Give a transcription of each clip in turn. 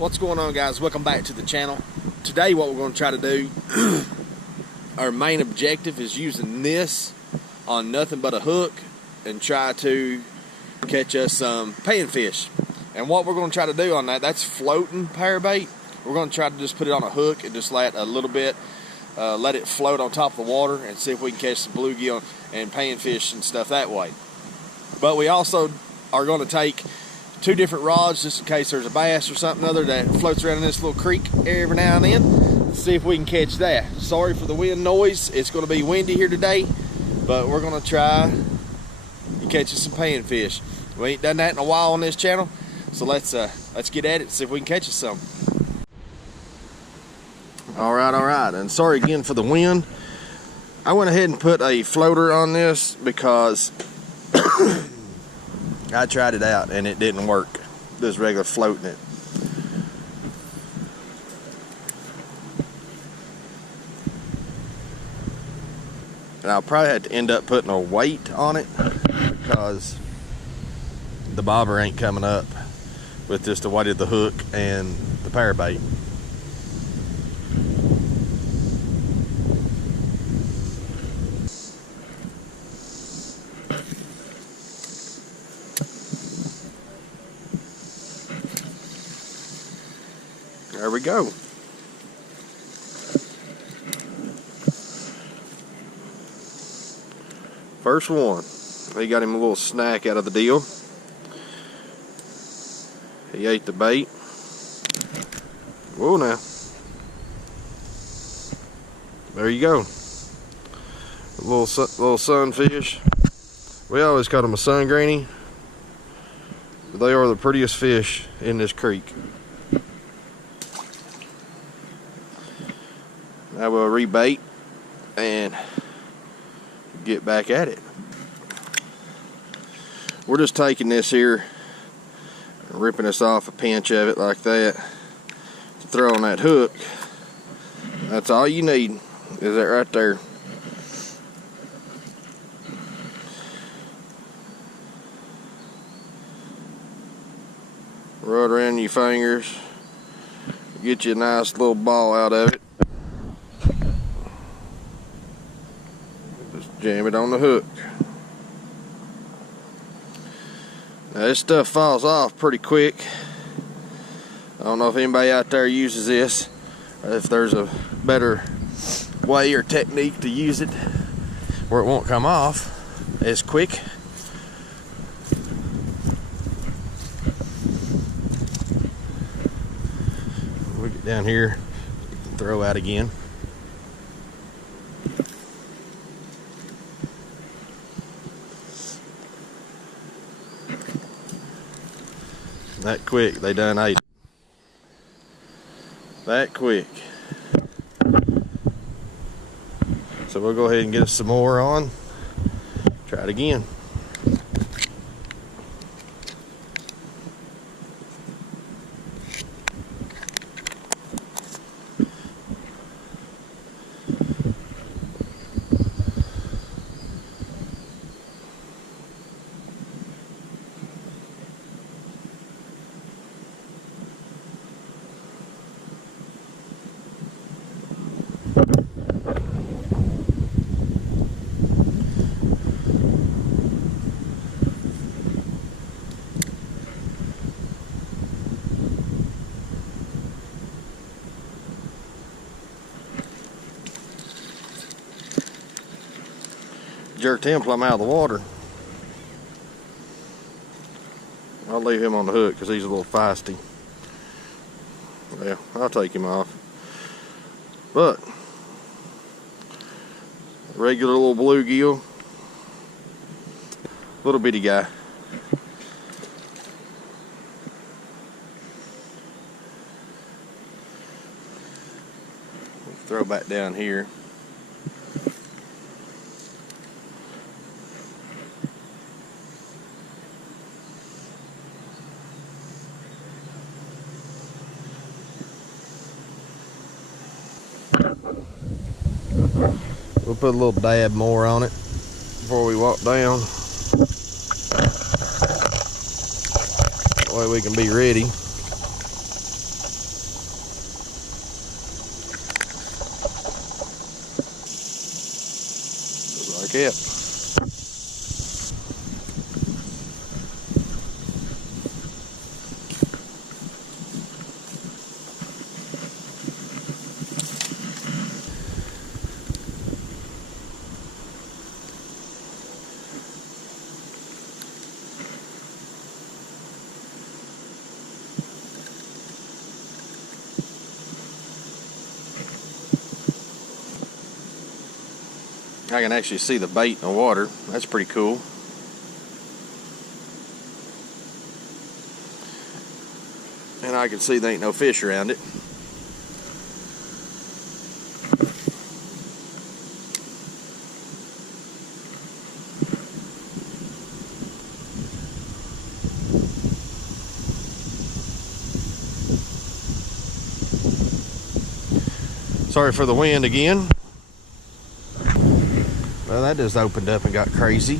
What's going on, guys? Welcome back to the channel. Today what we're going to try to do, our main objective is using this on nothing but a hook and try to catch us some panfish. And what we're going to try to do on that's floating power bait. We're going to try to just put it on a hook and just let a little bit, let it float on top of the water and see if we can catch some bluegill and panfish and stuff that way. But we also are going to take 2 different rods just in case there's a bass or something other that floats around in this little creek every now and then. See if we can catch that. Sorry for the wind noise. It's going to be windy here today, but we're going to try to catch us some panfish. We ain't done that in a while on this channel, so let's get at it and see if we can catch us some. All right. And sorry again for the wind. I went ahead and put a floater on this because I tried it out and it didn't work. Just regular floating it. And I'll probably have to end up putting a weight on it because the bobber ain't coming up with just the weight of the hook and the power bait. There we go. First one. He got him a little snack out of the deal. He ate the bait. Whoa now. There you go. A little sunfish. We always call them a sun granny. But they are the prettiest fish in this creek. I will rebait and get back at it. We're just taking this here and ripping us off a pinch of it like that to throw on that hook. That's all you need, is that right there. Rub it around your fingers, get you a nice little ball out of it. Jam it on the hook. Now this stuff falls off pretty quick. I don't know if anybody out there uses this, or if there's a better way or technique to use it where it won't come off as quick. We'll get down here and throw out again. That quick, they done ate it. That quick. So we'll go ahead and get us some more on. Try it again. Jerked him plumb out of the water. I'll leave him on the hook because he's a little feisty. Yeah, I'll take him off. But regular little bluegill, little bitty guy. Throw back down here. We'll put a little dab more on it before we walk down. That way we can be ready. Yep. I can actually see the bait in the water. That's pretty cool. And I can see there ain't no fish around it. Sorry for the wind again. Well, that just opened up and got crazy.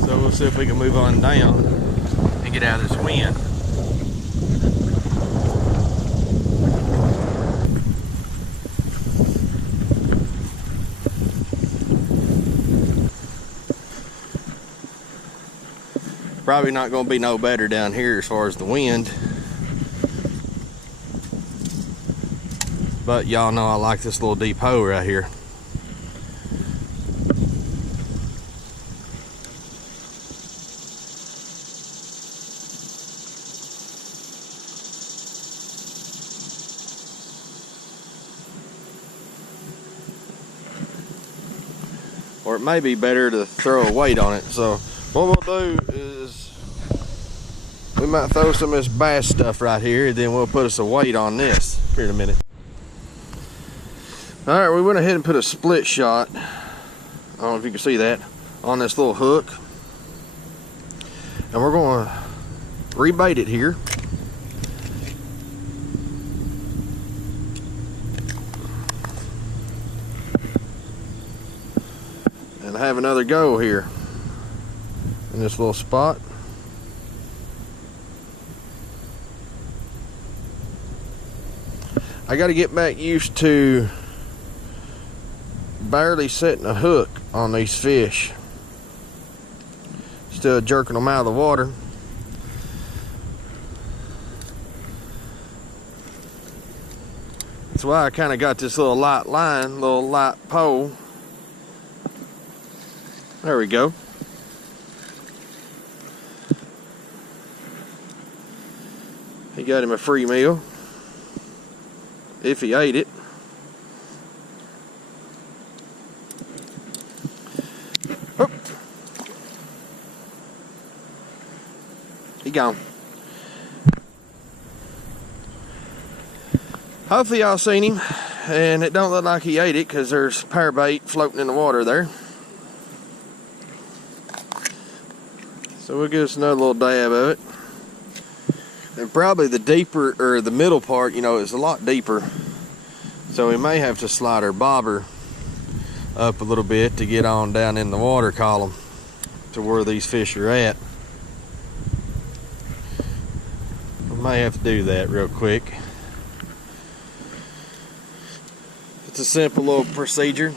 So we'll see if we can move on down and get out of this wind. Probably not going to be no better down here as far as the wind. But y'all know I like this little deep hole right here. Or it may be better to throw a weight on it. So what we'll do is we might throw some of this bass stuff right here, and then we'll put us a weight on this. Here in a minute. All right, we went ahead and put a split shot, I don't know if you can see that, on this little hook. And we're going to rebait it here. And have another go here in this little spot. I got to get back used to barely setting a hook on these fish instead of jerking them out of the water. That's why I kind of got this little light line, little light pole. There we go. He got him a free meal if he ate it. Oh. He gone. Hopefully y'all seen him, and it don't look like he ate it because there's pear bait floating in the water there. So we'll give us another little dab of it. And probably the deeper, or the middle part, you know, is a lot deeper. So we may have to slide our bobber up a little bit to get on down in the water column to where these fish are at. We may have to do that real quick. It's a simple little procedure.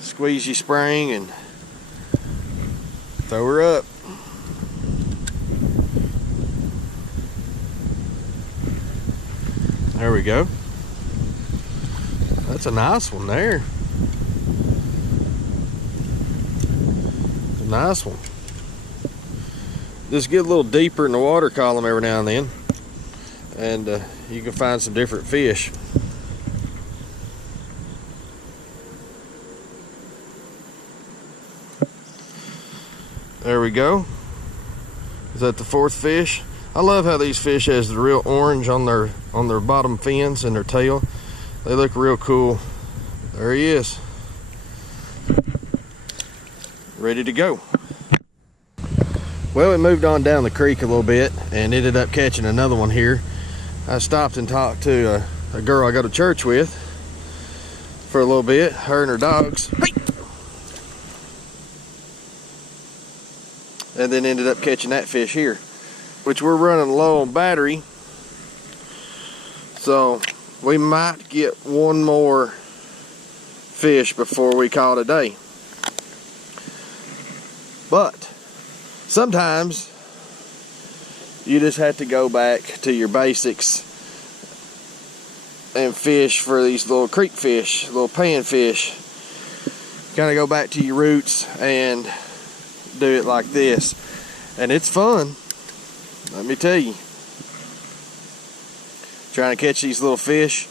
Squeeze your spring and throw her up. There we go. That's a nice one there. A nice one. Just get a little deeper in the water column every now and then, and you can find some different fish. There we go. Is that the fourth fish? I love how these fish has the real orange on their bottom fins and their tail. They look real cool. There he is. Ready to go. Well, we moved on down the creek a little bit and ended up catching another one here. I stopped and talked to a girl I go to church with for a little bit, her and her dogs. Hey! And then ended up catching that fish here, which we're running low on battery. So we might get one more fish before we call it a day. But sometimes you just have to go back to your basics and fish for these little creek fish, little panfish. Kind of go back to your roots and do it like this. And it's fun, let me tell you. Trying to catch these little fish.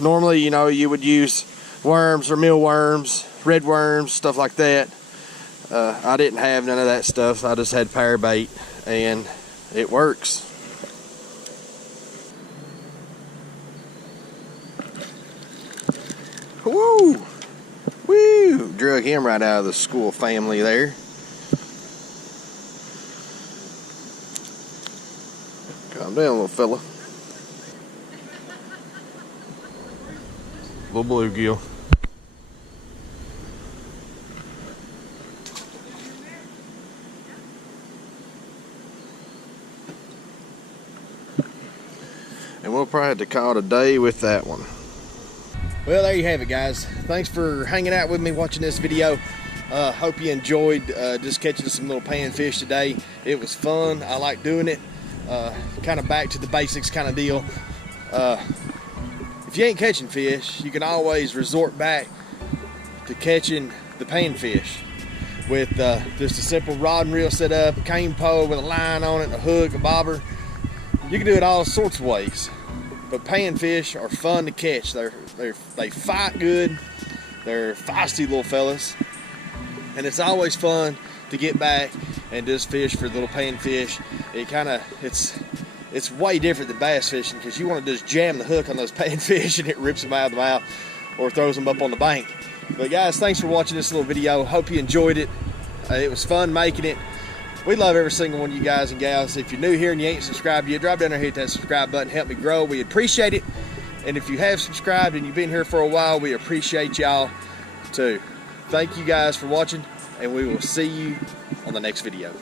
Normally, you know, you would use worms or mealworms, red worms, stuff like that. I didn't have none of that stuff. I just had power bait, and it works. Woo! Woo! Drug him right out of the school family there. Calm down, little fella. Little bluegill. And we'll probably have to call it a day with that one. Well, there you have it, guys. Thanks for hanging out with me watching this video. Hope you enjoyed just catching some little panfish today. It was fun. I like doing it. Kind of back to the basics kind of deal. If you ain't catching fish, you can always resort back to catching the panfish with just a simple rod and reel setup, a cane pole with a line on it, a hook, a bobber. You can do it all sorts of ways. But panfish are fun to catch. They fight good. They're feisty little fellas, and it's always fun to get back and just fish for little panfish. It's way different than bass fishing, because you want to just jam the hook on those panfish and it rips them out of the mouth or throws them up on the bank. But guys, thanks for watching this little video. Hope you enjoyed it. It was fun making it. We love every single one of you guys and gals. If you're new here and you ain't subscribed yet, drop down there, hit that subscribe button, help me grow. We appreciate it. And if you have subscribed and you've been here for a while, we appreciate y'all too. Thank you guys for watching, and we will see you on the next video.